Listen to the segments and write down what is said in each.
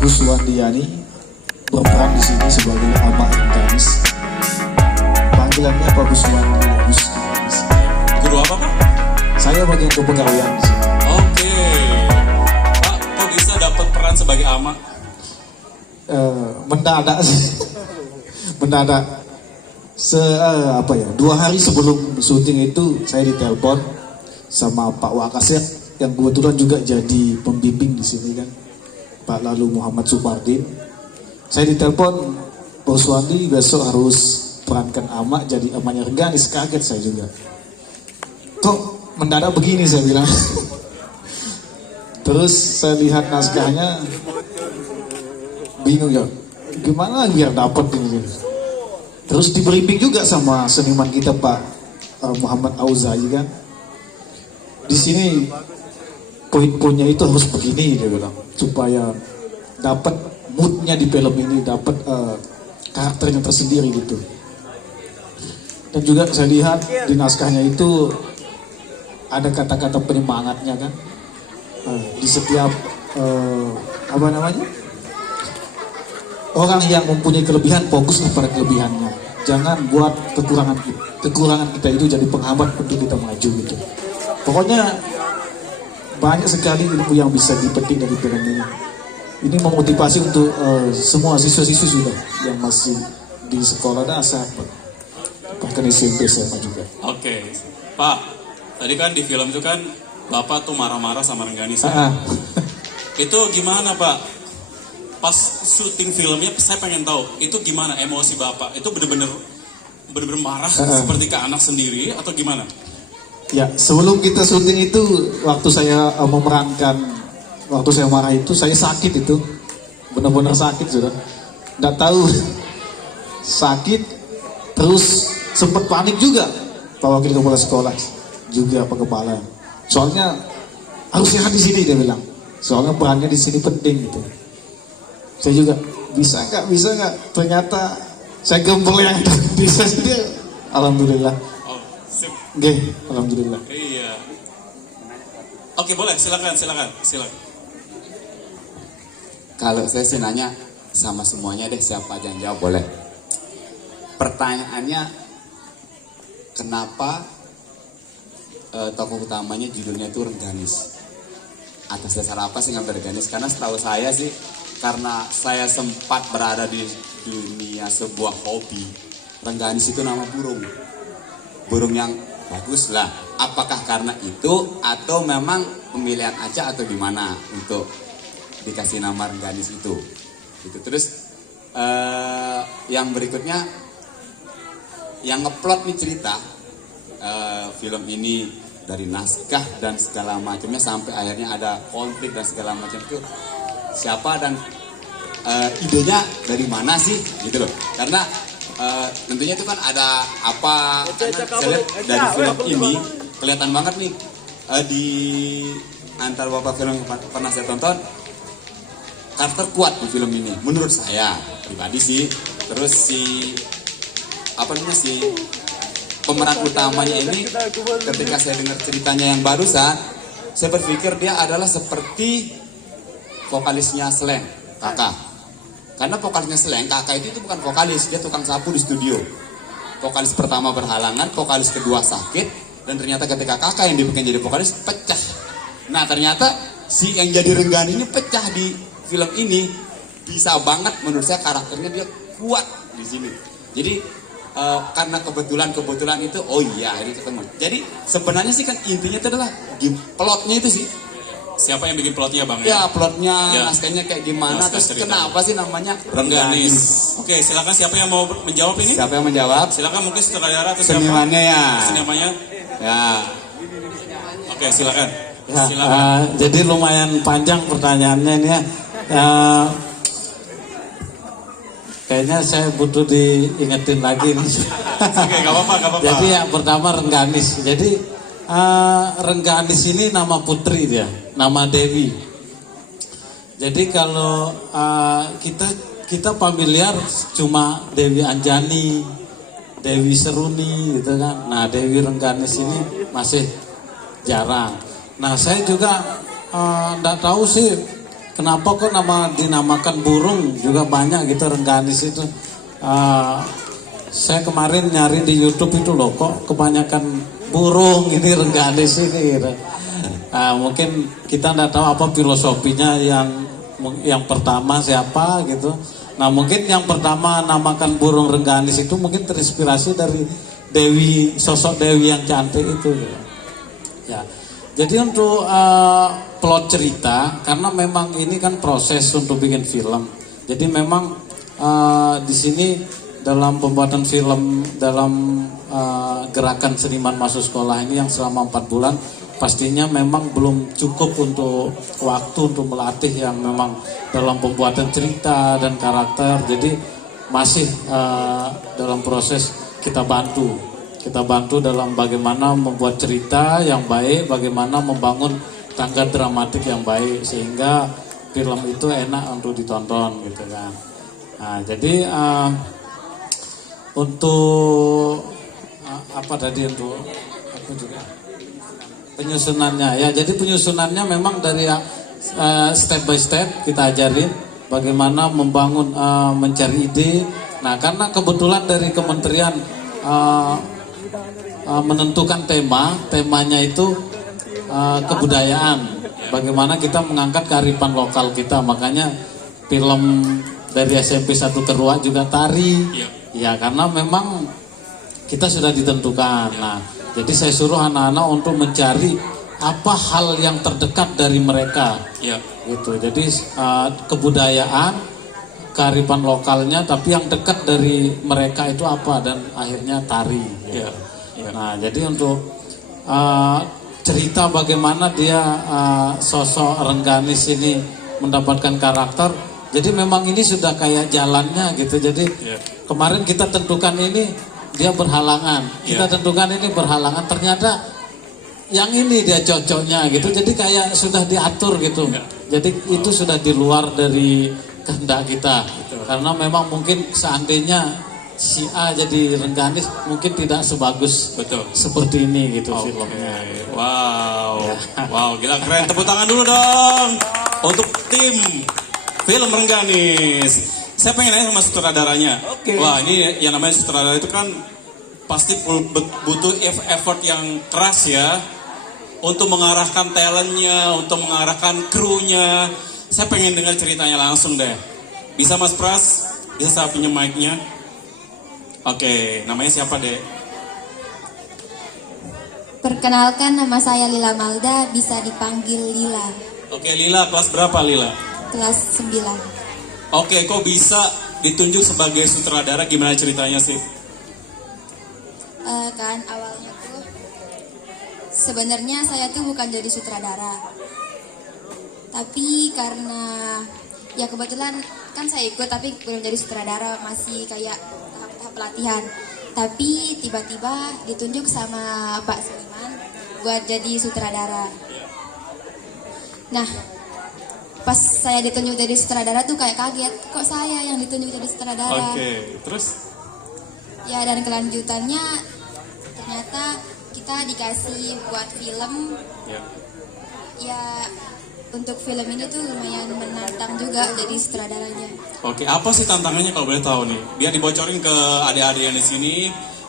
Guswandiani berperan di sini sebagai Ama Rengganis. Panggilannya Pak Guswandi. Guru apa Pak? Saya bagian kepegawaian di sini. Oke. Pak, kok bisa dapat peran sebagai Ama? Mendadak sih. Mendadak. 2 hari sebelum syuting itu saya ditelepon sama Pak Wakasek yang kebetulan juga jadi pembimbing di sini kan, Pak Lalu Muhammad Supardin. Saya ditelepon, Pak Guswandi besok harus perankan Ama jadi Amanya Rengganis. Kaget saya juga. Kok mendadak begini, saya bilang. Terus saya lihat naskahnya, bingung ya, gimana biar dapat ini. Terus di briefing juga sama seniman kita Pak Muhammad Auzai kan. Di sini poin-poinnya itu harus begini, dia bilang, supaya dapat moodnya di film ini, dapat karakternya tersendiri gitu. Dan juga saya lihat di naskahnya itu ada kata-kata penyemangatnya kan, di setiap orang yang mempunyai kelebihan fokuslah pada kelebihannya. Jangan buat kekurangan kita itu jadi penghambat untuk kita maju gitu. Pokoknya banyak sekali ilmu yang bisa dipetik dari film ini. Ini memotivasi untuk semua siswa-siswi sudah yang masih di sekolah dasar, bahkan SMP SMA juga. Oke, Pak. Tadi kan di film itu kan Bapak tuh marah-marah sama Rengganis. Itu gimana Pak? Pas syuting filmnya saya pengen tahu itu gimana emosi Bapak. Itu bener-bener marah seperti ke anak sendiri atau gimana? Ya, sebelum kita syuting itu, waktu saya memerankan, waktu saya marah itu, saya sakit itu. Benar-benar sakit sudah. Nggak tahu sakit, terus sempat panik juga. Pak Wakil Kepala Sekolah juga Pak Kepala. Soalnya harus sehat di sini dia bilang. Soalnya perannya di sini penting gitu. Saya juga bisa nggak? Ternyata saya gembel yang bisa dia. Alhamdulillah. Oh, sip. Oke, alhamdulillah. Iya. Oke, boleh, silakan. Kalau saya sih nanya sama semuanya deh, siapa aja yang jawab boleh. Pertanyaannya, kenapa tokoh utamanya judulnya itu Rengganis? Atas dasar apa sih ngambil Rengganis? Karena setahu saya sih, karena saya sempat berada di dunia sebuah hobi, Rengganis itu nama burung yang bagus lah. Apakah karena itu atau memang pemilihan aja atau gimana untuk dikasih nama Rengganis itu? Gitu. Terus yang berikutnya, yang ngeplot nih cerita film ini dari naskah dan segala macamnya sampai akhirnya ada konflik dan segala macam itu siapa dan idenya dari mana sih gitu loh. Karena tentunya itu kan ada apa, karena saya lihat dari film ini kelihatan banget nih di antar beberapa film yang pernah saya tonton, karakter kuat di film ini menurut saya pribadi sih. Terus si pemeran utamanya ini, ketika saya dengar ceritanya yang barusan, saya berpikir dia adalah seperti vokalisnya Slank, Kakak. Karena vokalisnya Slank, Kakak itu bukan vokalis, dia tukang sapu di studio. Vokalis pertama berhalangan, vokalis kedua sakit, dan ternyata ketika Kakak yang dibikin jadi vokalis pecah. Nah ternyata si yang jadi Rengganis ini pecah di film ini, bisa banget menurut saya karakternya dia kuat di sini. Jadi karena kebetulan itu, oh iya ini ketemu. Jadi sebenarnya sih kan intinya itu adalah plotnya itu sih. Siapa yang bikin plotnya Bang? Ya plotnya, naskahnya kayak gimana, terus kenapa sih namanya Rengganis? Oke, silakan siapa yang mau menjawab ini? Siapa yang menjawab? Silakan mungkin sutradara atau senimannya ya. Senimannya? Ya. Oke, silakan. Ya, jadi lumayan panjang pertanyaannya ini ya. Kayaknya saya butuh diingetin lagi nih. Oke, gak apa-apa. Jadi yang pertama Rengganis. Jadi Rengganis ini nama putri dia, nama Dewi. Jadi kalau kita familiar cuma Dewi Anjani, Dewi Seruni gitu kan. Nah Dewi Rengganis ini masih jarang. Nah saya juga nggak tahu sih kenapa kok dinamakan burung juga banyak gitu Rengganis itu. Saya kemarin nyari di YouTube itu loh, kok kebanyakan burung ini Rengganis ini gitu. Mungkin kita nggak tahu apa filosofinya yang pertama siapa gitu. Nah mungkin yang pertama namakan burung Rengganis itu mungkin terinspirasi dari sosok Dewi yang cantik itu. Ya. Jadi untuk plot cerita, karena memang ini kan proses untuk bikin film. Jadi memang di sini dalam pembuatan film, dalam gerakan seniman masuk sekolah ini yang selama 4 bulan, pastinya memang belum cukup untuk waktu untuk melatih yang memang dalam pembuatan cerita dan karakter. Jadi masih dalam proses kita bantu dalam bagaimana membuat cerita yang baik, bagaimana membangun tangga dramatik yang baik sehingga film itu enak untuk ditonton gitu kan. Nah, jadi untuk apa tadi untuk aku juga penyusunannya ya, jadi penyusunannya memang dari step by step kita ajarin bagaimana membangun mencari ide. Nah karena kebetulan dari kementerian menentukan temanya itu kebudayaan, bagaimana kita mengangkat kearifan lokal kita, makanya film dari SMP 1 Keruak juga tari ya, karena memang kita sudah ditentukan. Nah jadi saya suruh anak-anak untuk mencari apa hal yang terdekat dari mereka, gitu. Jadi kebudayaan, kearifan lokalnya, tapi yang dekat dari mereka itu apa, dan akhirnya tari. Gitu. Nah, jadi untuk cerita bagaimana dia sosok Rengganis ini mendapatkan karakter. Jadi memang ini sudah kayak jalannya gitu. Jadi kemarin kita tentukan ini dia berhalangan, kita tentukan ini berhalangan, ternyata yang ini dia cocoknya gitu. Jadi kayak sudah diatur gitu. Jadi itu sudah di luar dari kehendak kita. Karena memang mungkin seandainya si A jadi Rengganis mungkin tidak sebagus seperti ini gitu filmnya. Wow, wow, gila keren. Tepuk tangan dulu dong untuk tim film Rengganis. Saya pengen nanya sama sutradaranya. Wah, ini yang namanya sutradara itu kan pasti butuh effort yang keras ya, untuk mengarahkan talentnya, untuk mengarahkan krunya. Saya pengen dengar ceritanya langsung deh. Bisa Mas Pras? Bisa saya pinjam mic-nya? Oke, namanya siapa deh? Perkenalkan, nama saya Lila Malda, bisa dipanggil Lila. Oke, Lila, kelas berapa Lila? Kelas 9. Oke, kok bisa ditunjuk sebagai sutradara, gimana ceritanya sih? Kan awalnya tuh sebenarnya saya tuh bukan jadi sutradara, tapi karena ya kebetulan kan saya ikut tapi belum jadi sutradara, masih kayak tahap pelatihan. Tapi tiba-tiba ditunjuk sama Pak Seniman buat jadi sutradara. Nah, pas saya ditunjuk jadi sutradara tuh kayak kaget, kok saya yang ditunjuk jadi sutradara. Oke, terus? Ya, dan kelanjutannya ternyata kita dikasih buat film. Ya untuk film ini tuh lumayan menantang juga jadi sutradaranya. Oke, apa sih tantangannya kalau boleh tahu nih? Biar dibocorin ke adik-adik yang di sini,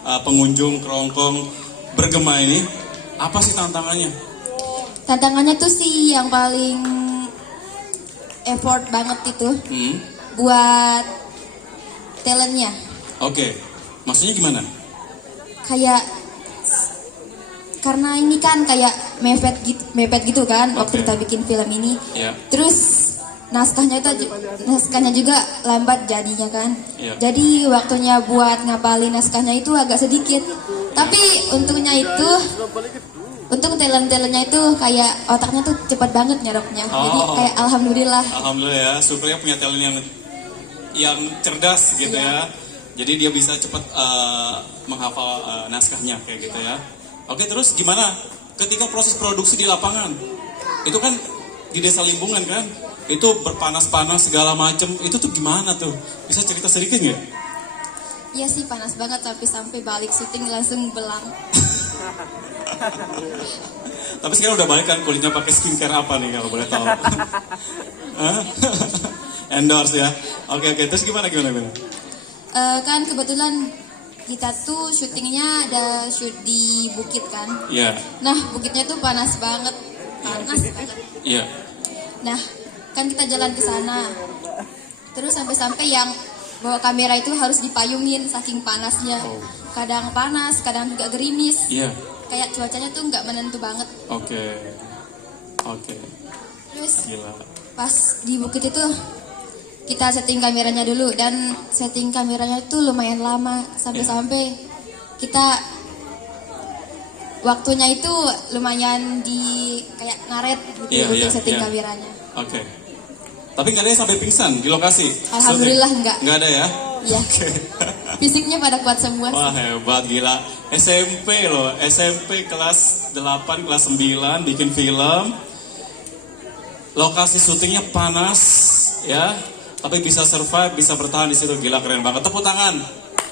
pengunjung kerongkong bergema ini, apa sih tantangannya? Tantangannya tuh sih yang paling effort banget itu buat talentnya. Oke, maksudnya gimana? Kayak karena ini kan kayak mepet gitu kan waktu kita bikin film ini. Terus naskahnya juga lambat jadinya kan. Jadi waktunya buat ngapalin naskahnya itu agak sedikit. Tapi untungnya itu, untung talent-talentnya itu kayak otaknya tuh cepat banget nyerapnya. Jadi kayak alhamdulillah. Alhamdulillah ya, Supriya punya talent yang cerdas gitu ya. Jadi dia bisa cepat menghafal naskahnya kayak gitu ya. Oke, terus gimana ketika proses produksi di lapangan? Itu kan di desa Limbungan kan? Itu berpanas-panas segala macem. Itu tuh gimana tuh? Bisa cerita sedikit nggak? Iya sih, panas banget, sampai balik syuting langsung belang. Tapi sekarang udah balik kan kulitnya pakai skincare apa nih kalau boleh tahu? Hah? Endorse ya. Oke, terus gimana? Kan kebetulan kita tuh syutingnya ada shoot di bukit kan. Iya. Nah bukitnya tuh panas banget. Iya. Nah kan kita jalan ke sana. Terus sampai-sampai yang bawa kamera itu harus dipayungin saking panasnya. Kadang panas, kadang juga gerimis. Iya. Kayak cuacanya tuh nggak menentu banget. Oke. Terus Gila. pas di bukit itu kita setting kameranya dulu, dan setting kameranya itu lumayan lama sampai-sampai kita waktunya itu lumayan di kayak ngaret gitu untuk setting kameranya. Oke. Tapi nggak ada yang sampai pingsan di lokasi? Alhamdulillah enggak. Nggak ada ya? Iya. Fisiknya pada kuat semua sih. Wah hebat, gila. SMP loh, SMP kelas 8, kelas 9 bikin film. Lokasi syutingnya panas ya, tapi bisa survive, bisa bertahan di situ. Gila, keren banget. Tepuk tangan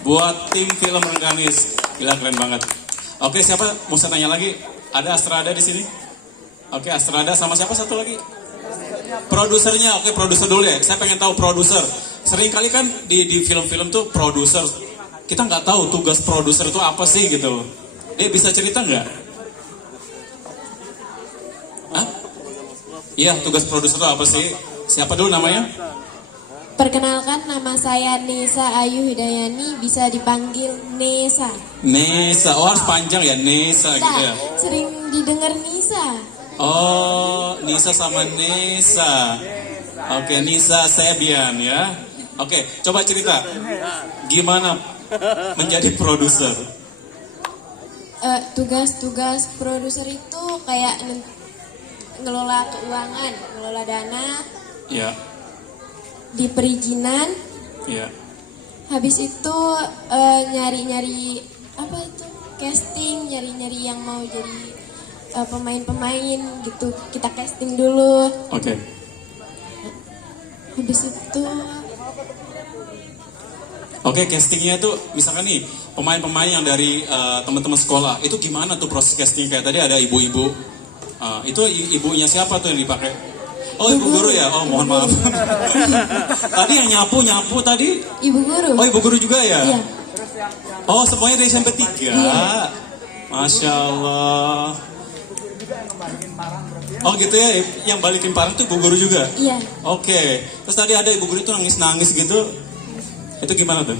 buat tim film Rengganis. Gila, keren banget. Oke, siapa mau saya tanya lagi? Ada Astrada di sini? Oke, Astrada sama siapa satu lagi? Produsernya. Oke, produser dulu ya. Saya pengen tahu produser. Sering kali kan di film-film tuh produser, kita nggak tahu tugas produser itu apa sih gitu. Dia bisa cerita nggak? Hah? Iya, tugas produser itu apa sih? Siapa dulu namanya? Perkenalkan, nama saya Nesa Ayu Hidayani, bisa dipanggil Nesa. Nesa, oh harus panjang ya, Nesa gitu ya. Sering didengar Nisa. Oh, Nisa sama Nesa. Oke, Nisa Sebian ya. Oke, coba cerita. Gimana menjadi produser? Tugas-tugas produser itu kayak ngelola keuangan, ngelola dana, Ya, di perizinan. ya. Habis itu nyari-nyari apa itu? Casting, nyari-nyari yang mau jadi pemain-pemain gitu. Kita casting dulu. Oke. Habis itu Oke, castingnya tuh misalkan nih pemain-pemain yang dari teman-teman sekolah, itu gimana tuh proses casting? Kayak tadi ada ibu-ibu, itu ibunya siapa tuh yang dipakai? Oh, ibu guru ya? Oh, mohon maaf. Tadi yang nyapu tadi? ibu guru. Oh, ibu guru juga ya? Iya. Oh, semuanya dari SMP 3. Iya. Masya Allah. Oh gitu ya, yang balikin parang tuh ibu guru juga? Iya. Oke, terus tadi ada ibu guru itu nangis-nangis gitu. Itu gimana tuh?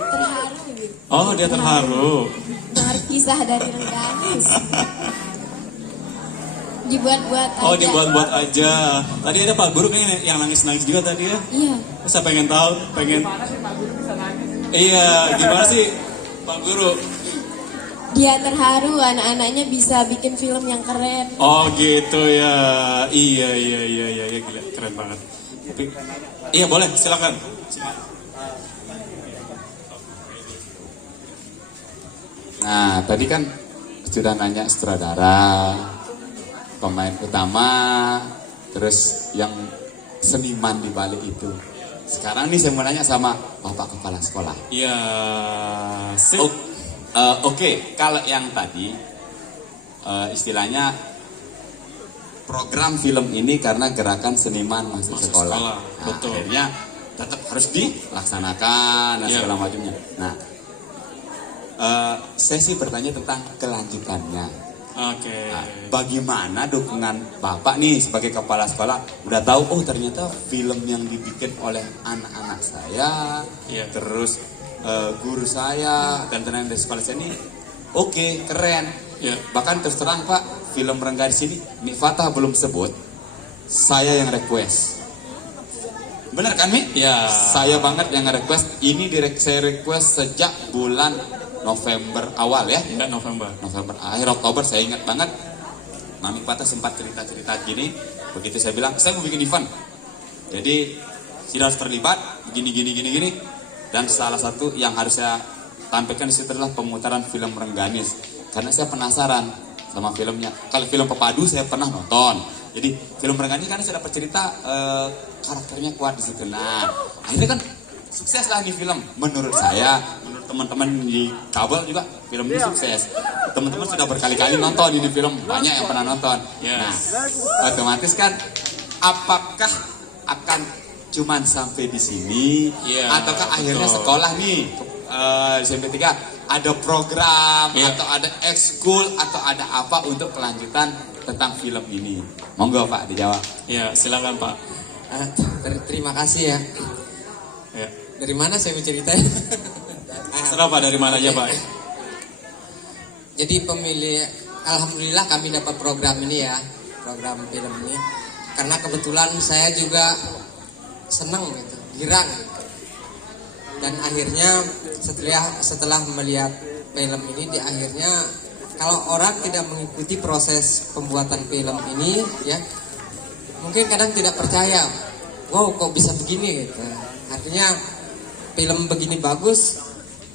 Terharu gitu. Oh, dia terharu. Dengar kisah dari Rengganis. Dibuat-buat aja. Oh, dibuat-buat aja. Tadi ada Pak Guru kayaknya yang nangis-nangis juga tadi ya. Iya. Terus saya pengen tahu, Iya, gimana sih Pak Guru? Dia terharu anak-anaknya bisa bikin film yang keren. Oh gitu ya. Iya, gila, keren banget. Tapi, iya boleh, silakan. Nah, tadi kan sudah nanya sutradara, pemain utama, terus yang seniman di balik itu. Sekarang nih saya mau nanya sama Bapak Kepala Sekolah. Iya, sip. Oke, kalau yang tadi istilahnya program film ini karena gerakan seniman masuk sekolah. Nah, betul. akhirnya tetap harus dilaksanakan dan Iya. segala macamnya. Nah, saya sih bertanya tentang kelanjutannya. Oke. Nah, bagaimana dukungan Bapak nih sebagai kepala sekolah udah tahu, oh ternyata film yang dibikin oleh anak-anak saya, Iya. terus guru saya dan tenaga dari sekolah saya ini oke, keren. Iya. Bahkan terus terang Pak, film Rengganis ini Mi Fatah belum sebut, saya yang request. Bener kan Mi? Iya. Saya banget yang request. Ini saya request sejak bulan November awal ya. Enggak, November. Akhir Oktober saya ingat banget. Mami Patah sempat cerita-cerita gini. Begitu saya bilang, saya mau bikin event. Jadi Sida harus terlibat, gini. Dan salah satu yang harus saya tampilkan di situ adalah pemutaran film Rengganis. Karena saya penasaran sama filmnya. Kalau film Pepadu saya pernah nonton. Jadi film Rengganis karena saya dapat cerita karakternya kuat di situ. Nah, akhirnya kan sukses lah di film menurut saya, menurut teman-teman di kabel juga film ini sukses. Teman-teman sudah berkali-kali nonton ini film, banyak yang pernah nonton. Nah, otomatis kan apakah akan cuman sampai di sini ataukah akhirnya sekolah nih SMP 3 ada program atau ada ekskul atau ada apa untuk kelanjutan tentang film ini? Monggo Pak dijawab. Ya, silakan Pak. Terima kasih ya. Dari mana saya bercerita? Serah Pak, dari mana aja Pak? Jadi alhamdulillah kami dapat program ini ya, program film ini. Karena kebetulan saya juga senang gitu, girang gitu. Dan akhirnya setelah melihat film ini, akhirnya kalau orang tidak mengikuti proses pembuatan film ini ya, mungkin kadang tidak percaya, wow kok bisa begini gitu. Artinya film begini bagus,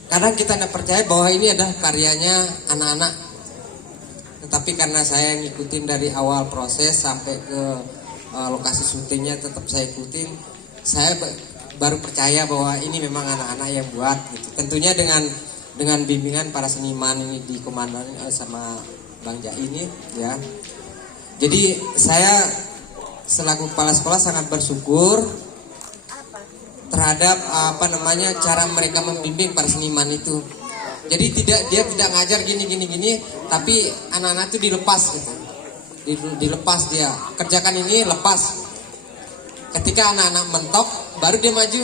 kadang kita tidak percaya bahwa ini adalah karyanya anak-anak. Tetapi karena saya ngikutin dari awal proses sampai ke lokasi syutingnya, tetap saya ikutin, saya baru percaya bahwa ini memang anak-anak yang buat gitu. Tentunya dengan bimbingan para seniman ini dikomandoi sama Bang Jai ini ya. Jadi saya selaku kepala sekolah sangat bersyukur terhadap cara mereka membimbing para seniman itu. Jadi dia tidak ngajar gini, tapi anak-anak itu dilepas gitu. Dilepas dia kerjakan ini, lepas. Ketika anak-anak mentok baru dia maju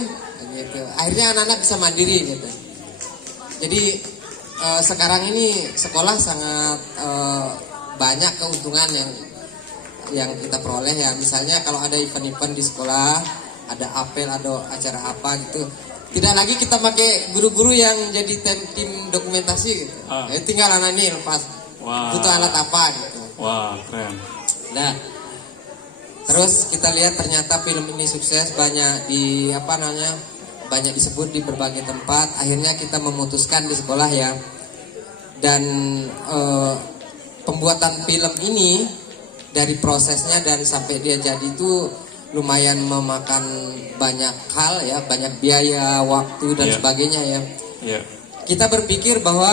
gitu. Akhirnya anak-anak bisa mandiri gitu. Jadi sekarang ini sekolah sangat banyak keuntungan yang kita peroleh ya. Misalnya kalau ada event-event di sekolah, ada apel, ada acara apa gitu, tidak lagi kita pakai guru-guru yang jadi tim dokumentasi gitu. Tinggal anak ini lepas butuh alat apa gitu. Wah, keren. Nah, terus kita lihat ternyata film ini sukses, banyak banyak disebut di berbagai tempat. Akhirnya kita memutuskan di sekolah ya. Dan pembuatan film ini dari prosesnya dan sampai dia jadi itu lumayan memakan banyak hal ya, banyak biaya, waktu dan sebagainya ya. Kita berpikir bahwa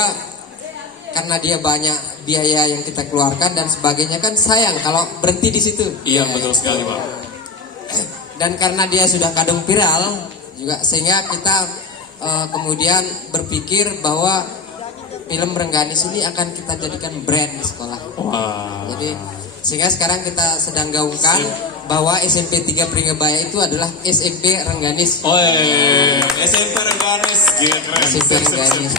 karena dia banyak biaya yang kita keluarkan dan sebagainya, kan sayang kalau berhenti di situ. Iya, betul sekali Pak. Dan karena dia sudah kadung viral juga, sehingga kita kemudian berpikir bahwa film Rengganis ini akan kita jadikan brand di sekolah. Jadi sehingga sekarang kita sedang gaungkan bahwa SMP 3 Pringgabaya itu adalah SMP Rengganis. SMP Rengganis, gila keren. SMP Rengganis.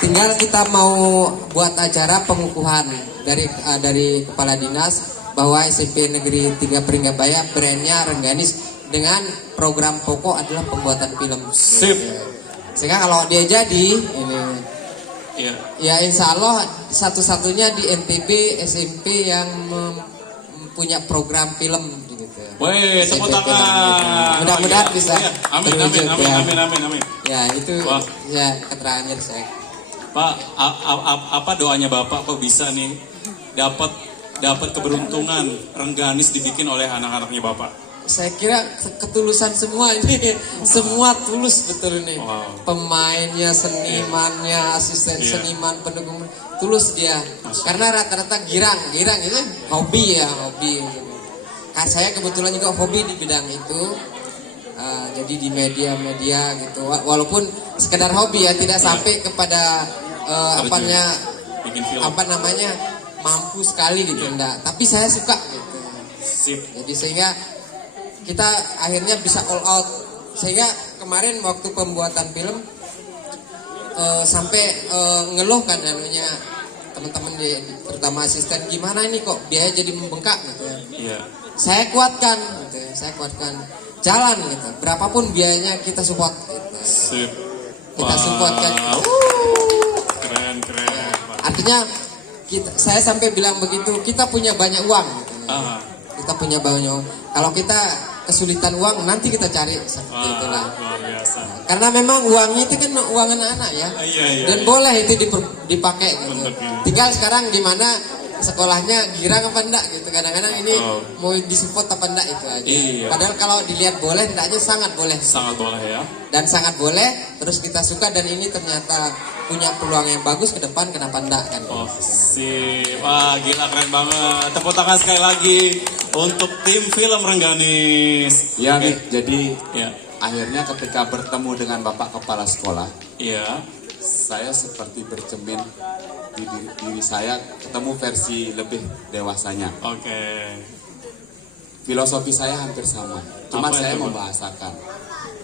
Tinggal kita mau buat acara pengukuhan dari kepala dinas bahwa SMP Negeri 3 Pringgabaya brandnya Rengganis dengan program pokok adalah pembuatan film. Sip. Sehingga kalau dia jadi ini, ya insya Allah satu-satunya di NTB SMP yang punya program film gitu. Woi, tepuk tangan. Mudah-mudahan bisa. Amin. Ya itu ya keterangan dari saya. Pak, apa doanya Bapak kok bisa nih dapat keberuntungan Rengganis dibikin oleh anak-anaknya Bapak? Saya kira ketulusan semua ini, semua tulus betul ini. Pemainnya, senimannya, asisten seniman, pendukung tulus dia. Karena rata-rata girang itu hobi. Saya kebetulan juga hobi di bidang itu. Jadi di media gitu. Walaupun sekedar hobi ya, tidak sampai kepada mampu sekali gitu enggak. Tapi saya suka gitu. Sip. Jadi sehingga kita akhirnya bisa all out. Sehingga kemarin waktu pembuatan film sampai ngeluh kan namanya teman-teman terutama asisten, gimana ini kok biaya jadi membengkak gitu ya. Saya kuatkan gitu. Jalan gitu. Berapapun biayanya kita support gitu. Sip. Kita support kan. Keren. Ya, artinya saya sampai bilang begitu, kita punya banyak uang gitu. Kita punya banyak uang. Kalau kita kesulitan uang, nanti kita cari seperti itulah. Luar biasa. Karena memang uangnya itu kan uang anak-anak ya. Dan boleh itu dipakai gitu. Tinggal sekarang gimana sekolahnya girang apa enggak gitu. Kadang-kadang ini mau disupport apa enggak itu aja. Iya. Padahal kalau dilihat boleh, tidaknya sangat boleh. Sangat boleh ya. Dan sangat boleh, terus kita suka dan ini ternyata punya peluang yang bagus ke depan, kenapa enggak kan? Oh, sip. Wah, gila keren banget. Tepuk tangan sekali lagi untuk tim film Rengganis. Ya, Oke. Nih, jadi Ya. akhirnya ketika bertemu dengan Bapak Kepala Sekolah, Iya. saya seperti bercermin di diri saya ketemu versi lebih dewasanya. Oke. Filosofi saya hampir sama, cuma Apa saya itu, Bang? membahasakan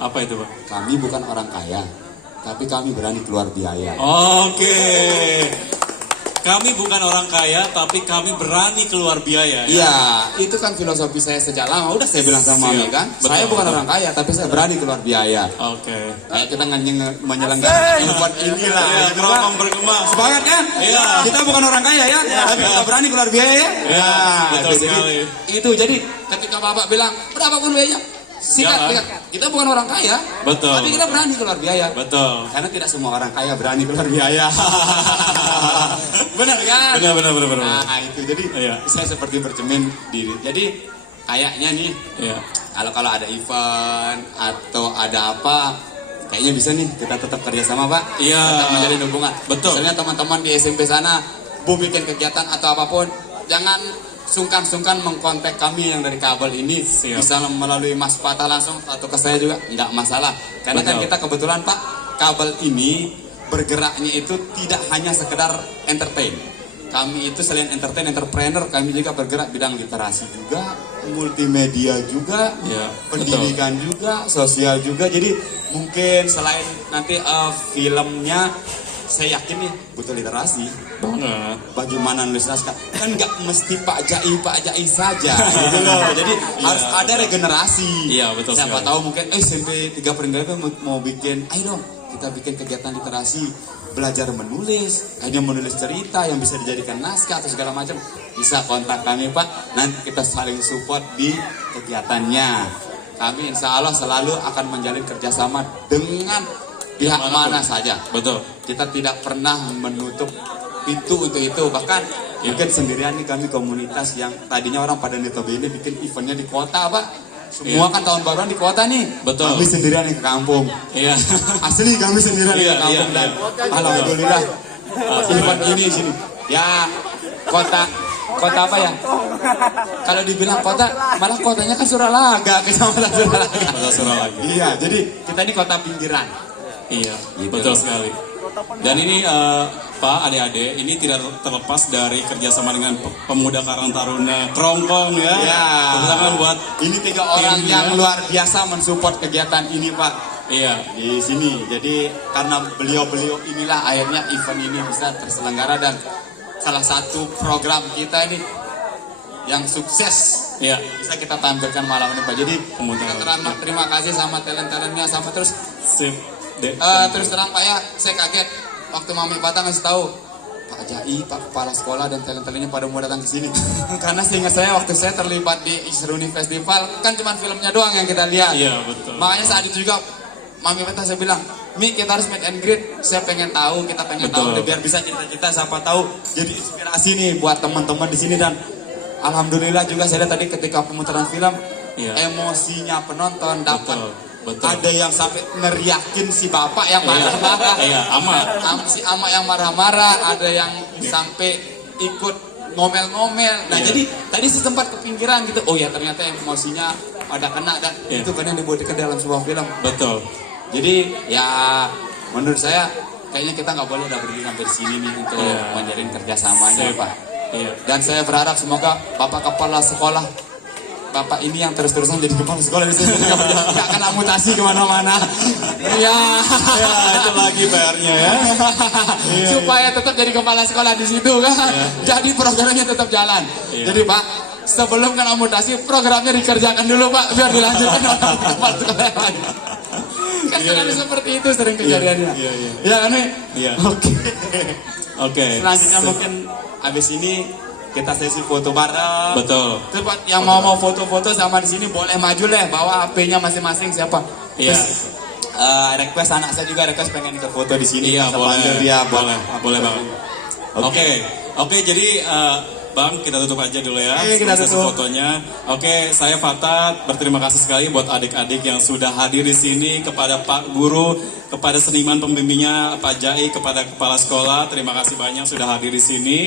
Apa itu, Bang? kami bukan orang kaya, tapi kami berani keluar biaya. Oke. Kami bukan orang kaya, tapi kami berani keluar biaya. Ya? Iya, itu kan filosofi saya sejak lama. Udah saya bilang sama Mami Siap. kan, Betul, saya bukan betul. orang kaya, tapi saya berani keluar biaya. Oke. Kayak kita menyelenggarakan event inilah. Iya, gitu kan. gelombang bergema. Semangat kan? Iya. Kita bukan orang kaya ya, tapi kita berani keluar biaya ya. Iya, betul jadi, sekali. Itu jadi ketika Bapak bilang berapa pun biayanya, sikat, Ya. sikat. Kita bukan orang kaya, Betul. tapi kita berani keluar biaya. Betul. Karena tidak semua orang kaya berani keluar biaya. Benar kan? Benar. Nah itu jadi Iya. saya seperti bercermin diri. Jadi kayaknya nih Iya. kalau ada event atau ada apa, kayaknya bisa nih kita tetap kerjasama Pak. Iya. Tetap menjalin hubungan. Betul. Misalnya teman-teman di SMP sana, Bu bikin kegiatan atau apapun, jangan sungkan-sungkan mengkontak kami yang dari kabel ini. Siap. Bisa melalui Mas Patah langsung atau ke saya juga, nggak masalah. Karena kan Betul. kita kebetulan Pak, kabel ini bergeraknya itu tidak hanya sekedar entertain. Kami itu selain entertain, entrepreneur, kami juga bergerak bidang literasi juga, multimedia juga, Iya, pendidikan juga, sosial juga. Jadi mungkin selain nanti filmnya, saya yakin nih butuh literasi. Banget. Bagaimana nulis naskah? Kan nggak mesti Pak Jai saja, gitu loh. Jadi harus ada regenerasi. Iya, betul Siapa sekali. tahu mungkin SMP 3 Peringkat mau bikin, ayo dong kita bikin kegiatan literasi, belajar menulis, hanya menulis cerita yang bisa dijadikan naskah atau segala macam. Bisa kontak kami Pak, nanti kita saling support di kegiatannya. Kami insya Allah selalu akan menjalin kerjasama dengan pihak Manapun. mana saja. Betul. Kita tidak pernah menutup pintu untuk itu. Bahkan Ya. mungkin sendirian nih kami komunitas yang tadinya orang pada notabene bikin eventnya di kota Pak. Semua Ya. kan tahun baruan di kota nih. Betul. Kami sendirian yang ke kampung. Iya. Asli kami sendirian Iya, yang ke kampung. iya, Dan iya. alhamdulillah event ini sini. Ya kota apa ya? Kalau dibilang kota, malah kotanya kan Suralaga, kecamatan Suralaga. Betul surah lagi. Iya, jadi kita ini kota pinggiran. Iya, Gitu. betul sekali. Dan ini Pak, adik-adik, ini tidak terlepas dari kerjasama dengan pemuda Karang Taruna Krongkong ya. Ya. Terutama buat Ini 3 orang timnya. yang luar biasa mensupport kegiatan ini Pak Iya. di sini. Jadi karena beliau-beliau inilah akhirnya event ini bisa terselenggara dan salah satu program kita ini yang sukses Iya. bisa kita tampilkan malam ini Pak. Jadi Pemuda. kita terima kasih sama talent-talentnya sama terus Sip. terus terang Pak ya, saya kaget waktu Mami Patah ngasih tahu Pak Jai, Pak Kepala Sekolah dan talent-talentnya pada mau datang ke sini. Karena seingat saya waktu saya terlibat di Isruni Festival kan cuma filmnya doang yang kita lihat. Iya, betul. Makanya saat itu juga Mami Patah saya bilang, Mi kita harus meet and greet. Saya pengen tahu, kita pengen Betul. tahu biar bisa cerita-cerita siapa tahu jadi inspirasi nih buat teman-teman di sini dan alhamdulillah juga saya lihat tadi ketika pemutaran film Iya. emosinya penonton dapat. Betul. Ada yang sampai neriakin si bapak yang marah-marah. Iya, Ama. Si ama yang marah-marah, ada yang sampai ikut ngomel-ngomel. Nah, Iya. jadi tadi sempat kepinggiran gitu. Oh ya, ternyata emosinya pada kena dan Iya. itu kan yang dibuatkan dalam sebuah film. Betul. Jadi ya menurut saya kayaknya kita nggak boleh udah berhenti sampai di sini nih untuk Iya. menjalin kerjasamanya Sip. Pak. Iya. Dan saya berharap semoga Bapak Kepala Sekolah Bapak ini yang terus-terusan jadi kepala sekolah di sini nggak akan mutasi kemana-mana. Iya. Ya, itu lagi PR-nya ya. Supaya tetap jadi kepala sekolah di situ kan. Jadi programnya tetap jalan. Iya. Jadi Pak, sebelum kena mutasi programnya dikerjakan dulu Pak biar dilanjutkan oleh kepala sekolah yang lain. Kan selalu seperti itu sering kejadiannya. Iya, iya. Ya kan nih? Iya. Oke. Oke. Selanjutnya mungkin abis ini kita sesi foto bareng. Betul. Terus buat yang mau foto-foto sama di sini boleh maju lah, bawa HP-nya masing-masing siapa. Iya. Terus, request anak saya juga request pengen ikut foto di sini. Iya, Masa boleh. panggil dia buat Boleh banget. Oke. Oke, jadi Bang, kita tutup aja dulu ya. Kita sesi tutup. fotonya. Oke, saya Fatat berterima kasih sekali buat adik-adik yang sudah hadir di sini, kepada Pak Guru, kepada seniman pembimbingnya Pak Jai, kepada kepala sekolah. Terima kasih banyak sudah hadir di sini.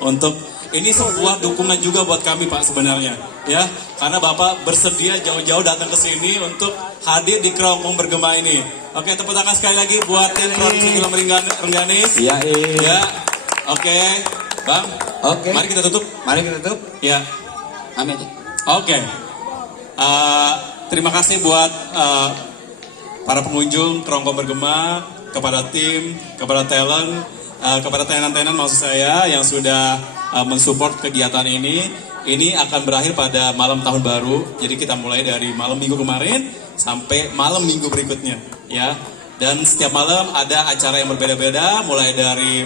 Untuk ini sebuah dukungan juga buat kami Pak sebenarnya, ya. Karena Bapak bersedia jauh-jauh datang ke sini untuk hadir di Kerongkong Bergema ini. Oke, tepuk tangan sekali lagi buat tim produksi film Rengganis. Iya. Ya. Oke, Bang. Oke. Mari kita tutup. Mari kita tutup. Ya. Amin. Oke. Terima kasih buat para pengunjung Kerongkong Bergema, kepada tim, kepada talent, kepada tenan-tenan maksud saya yang sudah mensupport kegiatan ini. Ini akan berakhir pada malam tahun baru. Jadi kita mulai dari malam minggu kemarin sampai malam minggu berikutnya, ya. Dan setiap malam ada acara yang berbeda-beda, mulai dari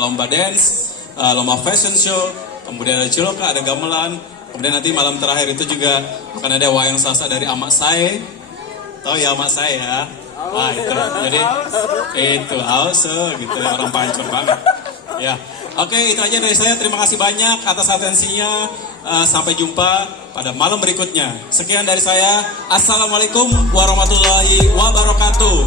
lomba dance, lomba fashion show, kemudian ada ciloka, ada gamelan, kemudian nanti malam terakhir itu juga akan ada wayang sasa dari amak saya. Tahu ya amak saya ya? Wah itu, jadi itu haus gitu, orang pancur banget. Ya, oke itu aja dari saya. Terima kasih banyak atas atensinya. Sampai jumpa pada malam berikutnya. Sekian dari saya. Assalamualaikum warahmatullahi wabarakatuh.